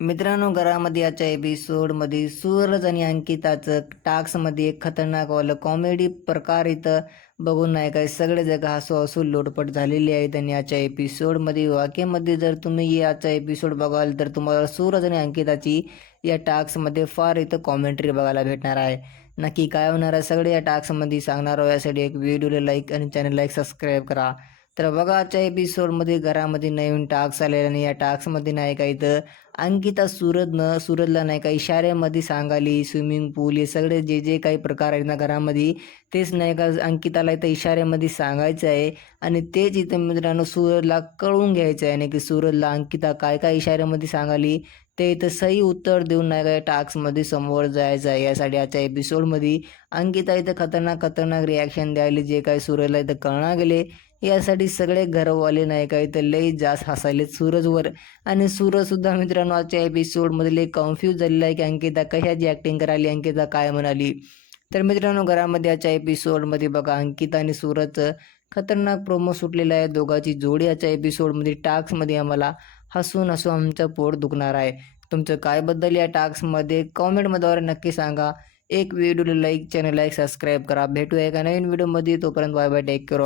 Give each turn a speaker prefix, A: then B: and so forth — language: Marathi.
A: मित्रांनो घरामध्ये याच्या एपिसोडमध्ये सूरज आणि अंकिताचं टाक्समध्ये एक खतरनाक वालं कॉमेडी प्रकार इथं बघून नाही काय सगळे जग हसू हसू लोटपट झालेली आहेत आणि याच्या एपिसोडमध्ये वाक्यामध्ये जर तुम्ही याचा एपिसोड बघाल तर तुम्हाला सूरज आणि अंकिताची या टाक्समध्ये फार इथं कॉमेंट्री बघायला भेटणार आहे. नक्की काय होणार आहे सगळे या टाक्समध्ये सांगणार आहोत यासाठी एक व्हिडिओला लाईक आणि चॅनलला एक सबस्क्राईब करा. तर बघा आजच्या एपिसोडमध्ये घरामध्ये नवीन टास्क आलेला आणि या टास्कमध्ये नाही का इथं अंकिता सूरजनं सूरजला नाही का इशाऱ्यामध्ये सांगाली स्विमिंग पूल हे सगळे जे जे काही प्रकार आहेत ना घरामध्ये तेच नाही का अंकिताला इथं इशाऱ्यामध्ये सांगायचं आहे. आणि तेच इथं मित्रांनो सूरजला कळून घ्यायचं आहे आणि की सूरजला अंकिता काय काय इशाऱ्यामध्ये सांगाली ते इथं सही उत्तर देऊन नाही का टास्कमध्ये समोर जायचं आहे. यासाठी आजच्या एपिसोडमध्ये अंकिता इथं खतरनाक खतरनाक रिॲक्शन द्यायला जे काही सूरजला इथं कळणार गेले. यासाठी सगळे घरवाले नाही काय तर लई जास्त हसायले सूरजवर. आणि सूरजसुद्धा मित्रांनो आजच्या एपिसोडमध्ये लई कन्फ्यूज झालेला आहे की अंकिता कशाची ॲक्टिंग करायली अंकिता काय म्हणाली. तर मित्रांनो घरामध्ये आजच्या एपिसोडमध्ये बघा अंकिता आणि सूरजचं खतरनाक प्रोमो सुटलेला आहे. दोघाची जोडी आजच्या एपिसोडमध्ये टास्कमध्ये आम्हाला हसून हसून आमचं पोट दुखणार आहे. तुमचं काय बद्दल या टास्कमध्ये कॉमेंटमध्ये नक्की सांगा. एक व्हिडिओला लाईक चॅनल लाईक सबस्क्राईब करा. भेटूया एका नवीन व्हिडिओमध्ये तोपर्यंत बाय बाय टेक केअर